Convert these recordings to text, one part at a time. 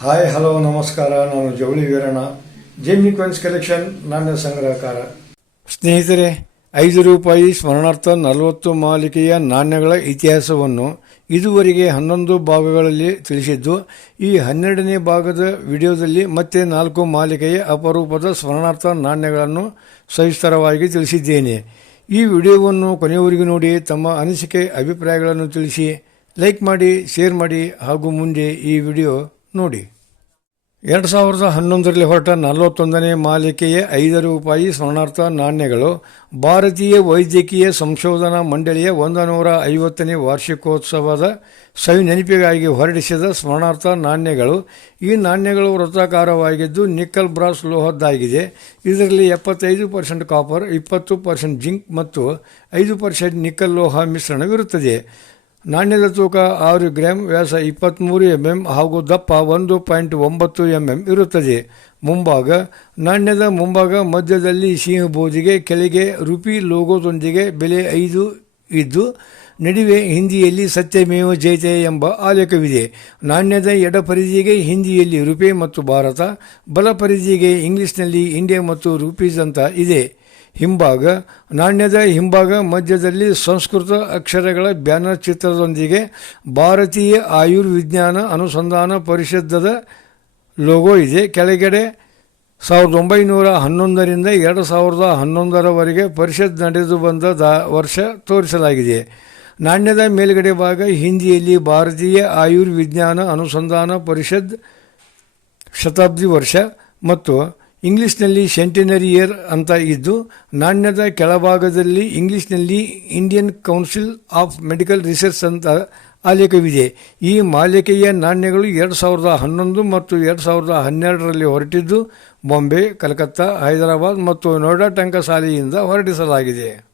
Hi hello ನಮಸ್ಕಾರ. ನಾನು ಜವಳಿ ವೀರಣ್ಣ. ಜೇಮಿ ಕ್ವೆನ್ಸ್ ಕಲೆಕ್ಷನ್ ನಾಣ್ಯ ಸಂಗ್ರಹಕಾರ. ಸ್ನೇಹಿತರೆ, ಐದು ರೂಪಾಯಿ ಸ್ಮರಣಾರ್ಥ ನಲವತ್ತು ಮಾಲಿಕೆಯ ನಾಣ್ಯಗಳ ಇತಿಹಾಸವನ್ನು ಇದುವರೆಗೆ ಹನ್ನೊಂದು ಭಾಗಗಳಲ್ಲಿ ತಿಳಿಸಿದ್ದು, ಈ ಹನ್ನೆರಡನೇ ಭಾಗದ ವಿಡಿಯೋದಲ್ಲಿ ಮತ್ತೆ ನಾಲ್ಕು ಮಾಲಿಕೆಯ ಅಪರೂಪದ ಸ್ಮರಣಾರ್ಥ ನಾಣ್ಯಗಳನ್ನು ಸವಿಸ್ತರವಾಗಿ ತಿಳಿಸಿದ್ದೇನೆ. ಈ ವಿಡಿಯೋವನ್ನು ಕೊನೆಯವರೆಗೂ ನೋಡಿ, ತಮ್ಮ ಅನಿಸಿಕೆ, ಅಭಿಪ್ರಾಯಗಳನ್ನು ತಿಳಿಸಿ, ಲೈಕ್ ಮಾಡಿ, ಶೇರ್ ಮಾಡಿ, ಹಾಗೂ ಮುಂದೆ ಈ ವಿಡಿಯೋ ನೋಡಿ. ಎರಡು ಸಾವಿರದ ಹನ್ನೊಂದರಲ್ಲಿ ಹೊರಟ ನಲವತ್ತೊಂದನೇ ಮಾಲಿಕೆಯ ಐದು ರೂಪಾಯಿ ಸ್ಮರಣಾರ್ಥ ನಾಣ್ಯಗಳು ಭಾರತೀಯ ವೈದ್ಯಕೀಯ ಸಂಶೋಧನಾ ಮಂಡಳಿಯ ಒಂದು ನೂರ ಐವತ್ತನೇ ವಾರ್ಷಿಕೋತ್ಸವದ ಸವಿ ನೆನಪಿಗಾಗಿ ಹೊರಡಿಸಿದ ಸ್ಮರಣಾರ್ಥ ನಾಣ್ಯಗಳು ಈ ನಾಣ್ಯಗಳು ವೃತ್ತಾಕಾರವಾಗಿದ್ದು ನಿಕ್ಕಲ್ ಬ್ರಾಸ್ ಲೋಹದ್ದಾಗಿದೆ. ಇದರಲ್ಲಿ ಎಪ್ಪತ್ತೈದು ಪರ್ಸೆಂಟ್ ಕಾಪರ್, ಇಪ್ಪತ್ತು ಪರ್ಸೆಂಟ್ ಜಿಂಕ್ ಮತ್ತು ಐದು ಪರ್ಸೆಂಟ್ ನಿಕ್ಕಲ್ ಲೋಹ ಮಿಶ್ರಣವಿರುತ್ತದೆ. ನಾಣ್ಯದ ತೂಕ ಆರು ಗ್ರಾಂ, ವ್ಯಾಸ ಇಪ್ಪತ್ತ್ಮೂರು ಎಂ ಎಂ ಹಾಗೂ ದಪ್ಪ ಒಂದು ಪಾಯಿಂಟ್ ಒಂಬತ್ತು ಎಂ ಎಂ ಇರುತ್ತದೆ. ಮುಂಭಾಗ, ನಾಣ್ಯದ ಮುಂಭಾಗ ಮಧ್ಯದಲ್ಲಿ ಸಿಂಹಬೂದಿಗೆ ಕೆಳಗೆ ರುಪಿ ಲೋಗೋದೊಂದಿಗೆ ಬೆಲೆ ಐದು ಇದ್ದು, ನಡುವೆ ಹಿಂದಿಯಲ್ಲಿ ಸತ್ಯಮೇವ ಜಯತೆ ಎಂಬ ಆಲೇಖವಿದೆ. ನಾಣ್ಯದ ಎಡ ಪರಿಧಿಗೆ ಹಿಂದಿಯಲ್ಲಿ ರುಪೆ ಮತ್ತು ಭಾರತ, ಬಲ ಪರಿಧಿಗೆ ಇಂಗ್ಲಿಷ್ನಲ್ಲಿ ಇಂಡಿಯಾ ಮತ್ತು ರುಪೀಸ್ ಅಂತ ಇದೆ. ಹಿಂಭಾಗ, ನಾಣ್ಯದ ಹಿಂಭಾಗ, ಮಧ್ಯದಲ್ಲಿ ಸಂಸ್ಕೃತ ಅಕ್ಷರಗಳ ಬ್ಯಾನರ್ ಚಿತ್ರದೊಂದಿಗೆ ಭಾರತೀಯ ಆಯುರ್ವಿಜ್ಞಾನ ಅನುಸಂಧಾನ ಪರಿಷತ್ತದ ಲೋಗೋ ಇದೆ. ಕೆಳಗಡೆ ಸಾವಿರದ ಒಂಬೈನೂರ ಹನ್ನೊಂದರಿಂದ ಎರಡು ಸಾವಿರದ ಹನ್ನೊಂದರವರೆಗೆ ಪರಿಷತ್ ನಡೆದು ಬಂದ ದ, ವರ್ಷ ತೋರಿಸಲಾಗಿದೆ. ನಾಣ್ಯದ ಮೇಲ್ಗಡೆ ಭಾಗ, ಹಿಂದಿಯಲ್ಲಿ ಭಾರತೀಯ ಆಯುರ್ವಿಜ್ಞಾನ ಅನುಸಂಧಾನ ಪರಿಷತ್ ಶತಾಬ್ದಿ ವರ್ಷ ಮತ್ತು ಇಂಗ್ಲಿಷ್ನಲ್ಲಿ ಸೆಂಟಿನರಿ ಇಯರ್ ಅಂತ ಇದ್ದು, ನಾಣ್ಯದ ಕೆಳಭಾಗದಲ್ಲಿ ಇಂಗ್ಲಿಷ್ನಲ್ಲಿ Indian council of medical research ಅಂತ ಆಲೇಖವಿದೆ. ಈ ಮಾಲಿಕೆಯ ನಾಣ್ಯಗಳು ಎರಡು ಸಾವಿರದ ಹನ್ನೊಂದು ಮತ್ತು ಎರಡು ಸಾವಿರದ ಹನ್ನೆರಡರಲ್ಲಿ ಹೊರಟಿದ್ದು, ಬಾಂಬೆ, ಕಲ್ಕತ್ತಾ, ಹೈದರಾಬಾದ್ ಮತ್ತು ನೋಯ್ಡಾ ಟಂಕಸಾಲೆಯಿಂದ ಹೊರಡಿಸಲಾಗಿದೆ.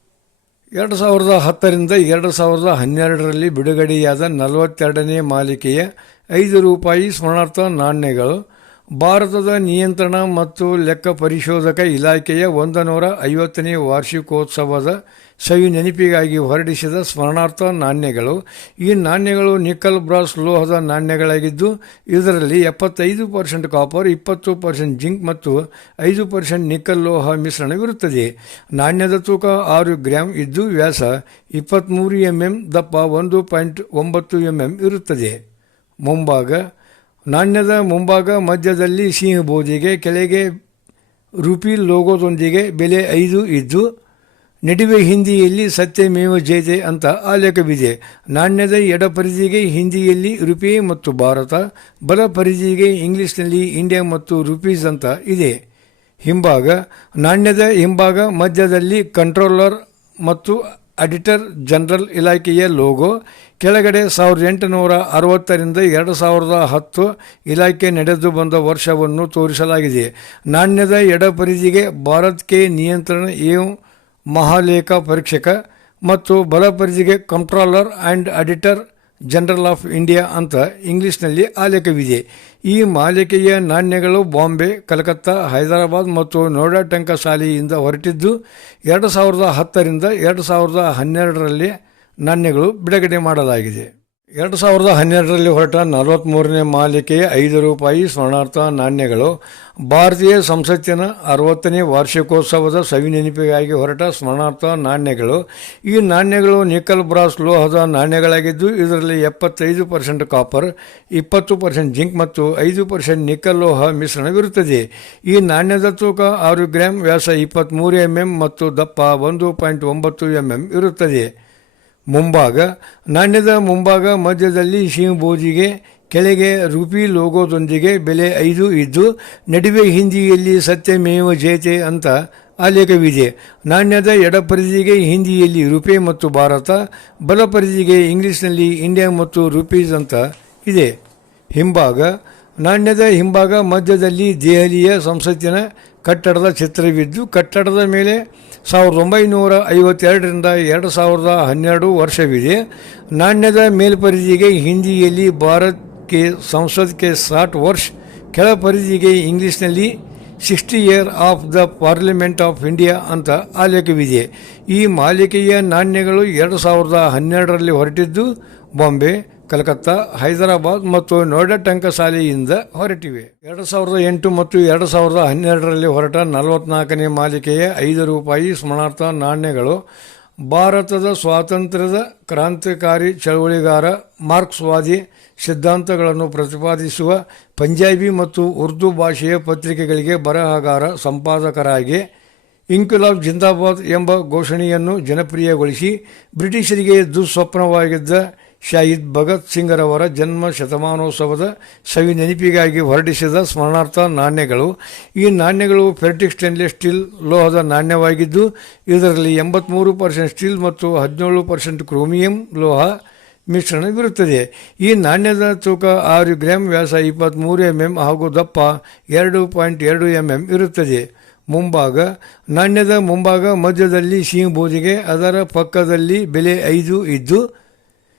ಎರಡು ಸಾವಿರದ ಹತ್ತರಿಂದ ಎರಡು ಸಾವಿರದ ಹನ್ನೆರಡರಲ್ಲಿ ಬಿಡುಗಡೆಯಾದ ನಲವತ್ತೆರಡನೇ ಮಾಲಿಕೆಯ ಐದು ರೂಪಾಯಿ ಸ್ಮರಣಾರ್ಥ ನಾಣ್ಯಗಳು ಭಾರತದ ನಿಯಂತ್ರಣ ಮತ್ತು ಲೆಕ್ಕ ಪರಿಶೋಧಕ ಇಲಾಖೆಯ ಒಂದು ನೂರ ಐವತ್ತನೇ ವಾರ್ಷಿಕೋತ್ಸವದ ಸವಿ ನೆನಪಿಗಾಗಿ ಹೊರಡಿಸಿದ ಸ್ಮರಣಾರ್ಥ ನಾಣ್ಯಗಳು. ಈ ನಾಣ್ಯಗಳು ನಿಕಲ್ ಬ್ರಾಸ್ ಲೋಹದ ನಾಣ್ಯಗಳಾಗಿದ್ದು, ಇದರಲ್ಲಿ ಎಪ್ಪತ್ತೈದು ಪರ್ಸೆಂಟ್ ಕಾಪರ್, ಇಪ್ಪತ್ತು ಪರ್ಸೆಂಟ್ ಜಿಂಕ್ ಮತ್ತು ಐದು ಪರ್ಸೆಂಟ್ ನಿಕಲ್ ಲೋಹ ಮಿಶ್ರಣವಿರುತ್ತದೆ. ನಾಣ್ಯದ ತೂಕ ಆರು ಗ್ರಾಮ್ ಇದ್ದು, ವ್ಯಾಸ ಇಪ್ಪತ್ತ್ಮೂರು ಎಂ ಎಂ ದಪ್ಪ ಒಂದು ಪಾಯಿಂಟ್ ಒಂಬತ್ತು ಎಂ ಎಂ ಇರುತ್ತದೆ. ಮುಂಭಾಗ ನಾಣ್ಯದ ಮುಂಭಾಗ ಮಧ್ಯದಲ್ಲಿ ಸಿಂಹಬೋಧಿಗೆ ಕೆಳಗೆ ರೂಪಿ ಲೋಗೋದೊಂದಿಗೆ ಬೆಲೆ ಐದು ಇದ್ದು, ನಡುವೆ ಹಿಂದಿಯಲ್ಲಿ ಸತ್ಯಮೇವ ಜಯತೆ ಅಂತ ಆಲೇಖವಿದೆ. ನಾಣ್ಯದ ಎಡ ಪರಿಧಿಗೆ ಹಿಂದಿಯಲ್ಲಿ ರುಪಿ ಮತ್ತು ಭಾರತ, ಬಲ ಪರಿಧಿಗೆ ಇಂಗ್ಲಿಷ್ನಲ್ಲಿ ಇಂಡಿಯಾ ಮತ್ತು ರುಪೀಸ್ ಅಂತ ಇದೆ. ಹಿಂಭಾಗ, ನಾಣ್ಯದ ಹಿಂಭಾಗ ಮಧ್ಯದಲ್ಲಿ ಕಂಟ್ರೋಲರ್ ಮತ್ತು ಅಡಿಟರ್ ಜನರಲ್ ಇಲಾಖೆಯ ಲೋಗೋ. ಕೆಳಗಡೆ ಸಾವಿರದ ಎಂಟುನೂರ ಅರವತ್ತರಿಂದ ಎರಡು ಸಾವಿರದ ಹತ್ತು ಇಲಾಖೆ ನಡೆದು ಬಂದ ವರ್ಷವನ್ನು ತೋರಿಸಲಾಗಿದೆ. ನಾಣ್ಯದ ಎಡ ಪರಿಧಿಗೆ ಭಾರತ್ ಕೆ ನಿಯಂತ್ರಣ ಏಂ ಮಹಾಲೇಖ ಪರೀಕ್ಷಕ ಮತ್ತು ಬಲ ಪರಿಧಿಗೆ controller and auditor general of India ಅಂತ ಇಂಗ್ಲಿಷ್ನಲ್ಲಿ ಆಲೇಖವಿದೆ. ಈ ಮಾಲಿಕೆಯ ನಾಣ್ಯಗಳು ಬಾಂಬೆ, ಕಲ್ಕತ್ತಾ, ಹೈದರಾಬಾದ್ ಮತ್ತು ನೋಯ್ಡಾ ಟಂಕಸಾಲೆಯಿಂದ ಹೊರಟಿದ್ದು ಎರಡು ಸಾವಿರದ ಹತ್ತರಿಂದ ಎರಡು ಸಾವಿರದ ಹನ್ನೆರಡರಲ್ಲಿ ನಾಣ್ಯಗಳು ಬಿಡುಗಡೆ ಮಾಡಲಾಗಿದೆ. ಎರಡು ಸಾವಿರದ ಹನ್ನೆರಡರಲ್ಲಿ ಹೊರಟ ನಲವತ್ತ್ಮೂರನೇ ಮಾಲಿಕೆಯ ಐದು ರೂಪಾಯಿ ಸ್ಮರಣಾರ್ಥ ನಾಣ್ಯಗಳು, ಭಾರತೀಯ ಸಂಸತ್ತಿನ ಅರವತ್ತನೇ ವಾರ್ಷಿಕೋತ್ಸವದ ಸವಿನೆನಪಿಗಾಗಿ ಹೊರಟ ಸ್ಮರಣಾರ್ಥ ನಾಣ್ಯಗಳು. ಈ ನಾಣ್ಯಗಳು ನಿಕಲ್ ಬ್ರಾಸ್ ಲೋಹದ ನಾಣ್ಯಗಳಾಗಿದ್ದು, ಇದರಲ್ಲಿ ಎಪ್ಪತ್ತೈದು ಪರ್ಸೆಂಟ್ ಕಾಪರ್, ಇಪ್ಪತ್ತು ಪರ್ಸೆಂಟ್ ಜಿಂಕ್ ಮತ್ತು ಐದು ಪರ್ಸೆಂಟ್ ನಿಕಲ್ ಲೋಹ ಮಿಶ್ರಣವಿರುತ್ತದೆ. ಈ ನಾಣ್ಯದ ತೂಕ ಆರು ಗ್ರಾಂ, ವ್ಯಾಸ ಇಪ್ಪತ್ತ್ಮೂರು ಎಂ ಎಂ ಮತ್ತು ದಪ್ಪ ಒಂದು ಪಾಯಿಂಟ್ ಒಂಬತ್ತು ಎಂ ಎಂ ಇರುತ್ತದೆ. ಮುಂಭಾಗ, ನಾಣ್ಯದ ಮುಂಭಾಗ ಮಧ್ಯದಲ್ಲಿ ಸಿಂಹಬೋಧಿಗೆ ಕೆಳಗೆ ರೂಪಿ ಲೋಗೋದೊಂದಿಗೆ ಬೆಲೆ ಐದು ಇದ್ದು, ನಡುವೆ ಹಿಂದಿಯಲ್ಲಿ ಸತ್ಯಮೇವ ಜಯತೆ ಅಂತ ಆಲೇಖವಿದೆ. ನಾಣ್ಯದ ಎಡಪರಿಧಿಗೆ ಹಿಂದಿಯಲ್ಲಿ ರೂಪೇ ಮತ್ತು ಭಾರತ ಬಲಪರಿಧಿಗೆ ಇಂಗ್ಲಿಷ್ನಲ್ಲಿ ಇಂಡಿಯಾ ಮತ್ತು ರೂಪೀಸ್ ಅಂತ ಇದೆ. ಹಿಂಭಾಗ, ನಾಣ್ಯದ ಹಿಂಭಾಗ ಮಧ್ಯದಲ್ಲಿ ದೆಹಲಿಯ ಸಂಸತ್ತಿನ ಕಟ್ಟಡದ ಚಿತ್ರವಿದ್ದು ಕಟ್ಟಡದ ಮೇಲೆ ಸಾವಿರದ ಒಂಬೈನೂರ ಐವತ್ತೆರಡರಿಂದ ಎರಡು ಸಾವಿರದ ಹನ್ನೆರಡು ವರ್ಷವಿದೆ. ನಾಣ್ಯದ ಮೇಲ್ಪರಿಧಿಗೆ ಹಿಂದಿಯಲ್ಲಿ ಭಾರತ್ ಕೆ ಸಂಸದ್ ಕೆ ಸಾಟ್ ವರ್ಷ ಕೆಳ ಪರಿಧಿಗೆ ಇಂಗ್ಲೀಷ್ನಲ್ಲಿ sixty year of the parliament of India ಅಂತ ಆಲೇಖವಿದೆ. ಈ ಮಾಲಿಕೆಯ ನಾಣ್ಯಗಳು ಎರಡು ಸಾವಿರದ ಹನ್ನೆರಡರಲ್ಲಿ ಹೊರಟಿದ್ದು, ಬಾಂಬೆ ಕಲ್ಕತ್ತಾ, ಹೈದರಾಬಾದ್ ಮತ್ತು ನೋಯ್ಡಾ ಟಂಕಸಾಲೆಯಿಂದ ಹೊರಟಿವೆ. ಎರಡು ಸಾವಿರದ ಎಂಟು ಮತ್ತು ಎರಡು ಸಾವಿರದ ಹನ್ನೆರಡರಲ್ಲಿ ಹೊರಟ ನಲವತ್ನಾಲ್ಕನೇ ಮಾಲಿಕೆಯ ಐದು ರೂಪಾಯಿ ಸ್ಮರಣಾರ್ಥ ನಾಣ್ಯಗಳು ಭಾರತದ ಸ್ವಾತಂತ್ರ್ಯದ ಕ್ರಾಂತಿಕಾರಿ ಚಳವಳಿಗಾರ ಮಾರ್ಕ್ಸ್ವಾದಿ ಸಿದ್ಧಾಂತಗಳನ್ನು ಪ್ರತಿಪಾದಿಸುವ ಪಂಜಾಬಿ ಮತ್ತು ಉರ್ದು ಭಾಷೆಯ ಪತ್ರಿಕೆಗಳಿಗೆ ಬರಹಗಾರ, ಸಂಪಾದಕರಾಗಿ ಇಂಕುಲಾಬ್ ಜಿಂದಾಬಾದ್ ಎಂಬ ಘೋಷಣೆಯನ್ನು ಜನಪ್ರಿಯಗೊಳಿಸಿ ಬ್ರಿಟಿಷರಿಗೆ ದುಸ್ವಪ್ನವಾಗಿದ್ದ ಶಾಹಿದ್ ಭಗತ್ ಸಿಂಗ್ರವರ ಜನ್ಮ ಶತಮಾನೋತ್ಸವದ ಸವಿ ನೆನಪಿಗಾಗಿ ಹೊರಡಿಸಿದ ಸ್ಮರಣಾರ್ಥ ನಾಣ್ಯಗಳು. ಈ ನಾಣ್ಯಗಳು ಫೆರ್ಟಿಕ್ ಸ್ಟೇನ್ಲೆಸ್ ಸ್ಟೀಲ್ ಲೋಹದ ನಾಣ್ಯವಾಗಿದ್ದು, ಇದರಲ್ಲಿ ಎಂಬತ್ತ್ಮೂರು ಪರ್ಸೆಂಟ್ ಸ್ಟೀಲ್ ಮತ್ತು ಹದಿನೇಳು ಪರ್ಸೆಂಟ್ ಕ್ರೋಮಿಯಂ ಲೋಹ ಮಿಶ್ರಣವಿರುತ್ತದೆ. ಈ ನಾಣ್ಯದ ತೂಕ ಆರು ಗ್ರಾಮ್ ವ್ಯಾಸ ಇಪ್ಪತ್ತ್ಮೂರು ಎಂ ಎಂ ಹಾಗೂ ದಪ್ಪ ಎರಡು ಪಾಯಿಂಟ್ ಎರಡು ಎಂ ಎಂ ಇರುತ್ತದೆ. ಮುಂಭಾಗ, ನಾಣ್ಯದ ಮುಂಭಾಗ ಮಧ್ಯದಲ್ಲಿ ಸಿಂಹ ಬೂದಿಗೆ ಅದರ ಪಕ್ಕದಲ್ಲಿ ಬೆಲೆ ಐದು ಇದ್ದು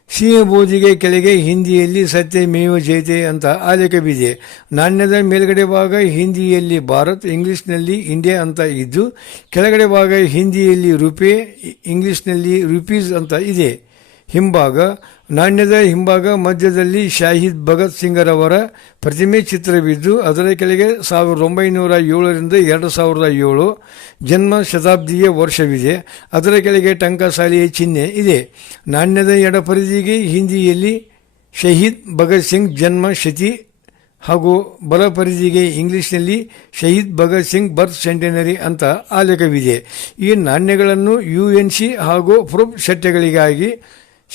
ಸಿಂಹ ಬೂದಿಗೆ ಕೆಳಗೆ ಹಿಂದಿಯಲ್ಲಿ ಸತ್ಯ ಮೇವ ಜಯತೆ ಅಂತ ಆಲೇಖವಿದೆ ನಾಣ್ಯದ ಮೇಲ್ಗಡೆ ಭಾಗ ಹಿಂದಿಯಲ್ಲಿ ಭಾರತ್, ಇಂಗ್ಲಿಷ್ನಲ್ಲಿ ಇಂಡಿಯಾ ಅಂತ ಇದ್ದು, ಕೆಳಗಡೆ ಭಾಗ ಹಿಂದಿಯಲ್ಲಿ ರುಪೇ, ಇಂಗ್ಲಿಷ್ನಲ್ಲಿ ರುಪೀಸ್ ಅಂತ ಇದೆ. ಹಿಂಭಾಗ, ನಾಣ್ಯದ ಹಿಂಭಾಗ ಮಧ್ಯದಲ್ಲಿ ಶಾಹಿದ್ ಭಗತ್ ಸಿಂಗರವರ ಪ್ರತಿಮೆ ಚಿತ್ರವಿದ್ದು, ಅದರ ಕೆಳಗೆ ಸಾವಿರದ ಒಂಬೈನೂರ ಏಳರಿಂದ ಎರಡು ಸಾವಿರದ ಏಳು ಜನ್ಮ ಶತಾಬ್ದಿಯ ವರ್ಷವಿದೆ. ಅದರ ಕೆಳಗೆ ಟಂಕಸಾಲಿಯ ಚಿಹ್ನೆ ಇದೆ. ನಾಣ್ಯದ ಎಡಪರಿಧಿಗೆ ಹಿಂದಿಯಲ್ಲಿ ಶಹೀದ್ ಭಗತ್ ಸಿಂಗ್ ಜನ್ಮ ಶತಿ ಹಾಗೂ ಬಲ ಪರಿಧಿಗೆ ಇಂಗ್ಲಿಷ್ನಲ್ಲಿ ಶಹೀದ್ ಭಗತ್ ಸಿಂಗ್ ಬರ್ತ್ ಸೆಂಟೆನರಿ ಅಂತ ಆಲೇಖವಿದೆ. ಈ ನಾಣ್ಯಗಳನ್ನು ಯು ಎನ್ ಸಿ ಹಾಗೂ ಪ್ರೂಫ್ ಸೆಟ್ಟೆಗಳಿಗಾಗಿ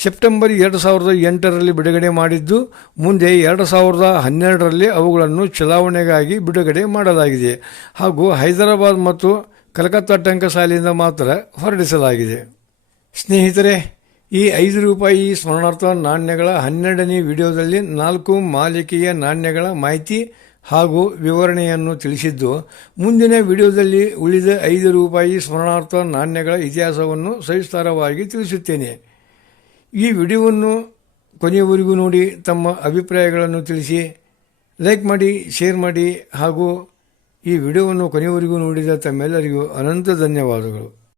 ಸೆಪ್ಟೆಂಬರ್ ಎರಡು ಸಾವಿರದ ಎಂಟರಲ್ಲಿ ಬಿಡುಗಡೆ ಮಾಡಿದ್ದು, ಮುಂದೆ ಎರಡು ಸಾವಿರದ ಹನ್ನೆರಡರಲ್ಲಿ ಅವುಗಳನ್ನು ಚಲಾವಣೆಗಾಗಿ ಬಿಡುಗಡೆ ಮಾಡಲಾಗಿದೆ ಹಾಗೂ ಹೈದರಾಬಾದ್ ಮತ್ತು ಕಲ್ಕತ್ತಾ ಟಂಕಸಾಲೆಯಿಂದ ಮಾತ್ರ ಹೊರಡಿಸಲಾಗಿದೆ. ಸ್ನೇಹಿತರೆ, ಈ ಐದು ರೂಪಾಯಿ ಸ್ಮರಣಾರ್ಥ ನಾಣ್ಯಗಳ ಹನ್ನೆರಡನೇ ವಿಡಿಯೋದಲ್ಲಿ ನಾಲ್ಕು ಮಾಲಿಕೆಯ ನಾಣ್ಯಗಳ ಮಾಹಿತಿ ಹಾಗೂ ವಿವರಣೆಯನ್ನು ತಿಳಿಸಿದ್ದು, ಮುಂದಿನ ವಿಡಿಯೋದಲ್ಲಿ ಉಳಿದ ಐದು ರೂಪಾಯಿ ಸ್ಮರಣಾರ್ಥ ನಾಣ್ಯಗಳ ಇತಿಹಾಸವನ್ನು ಸವಿಸ್ತಾರವಾಗಿ ತಿಳಿಸುತ್ತೇನೆ. ಈ ವಿಡಿಯೋವನ್ನು ಕೊನೆಯವರೆಗೂ ನೋಡಿ ತಮ್ಮ ಅಭಿಪ್ರಾಯಗಳನ್ನು ತಿಳಿಸಿ, ಲೈಕ್ ಮಾಡಿ, ಶೇರ್ ಮಾಡಿ ಹಾಗೂ ಈ ವಿಡಿಯೋವನ್ನು ಕೊನೆಯವರೆಗೂ ನೋಡಿದ ತಮ್ಮೆಲ್ಲರಿಗೂ ಅನಂತ ಧನ್ಯವಾದಗಳು.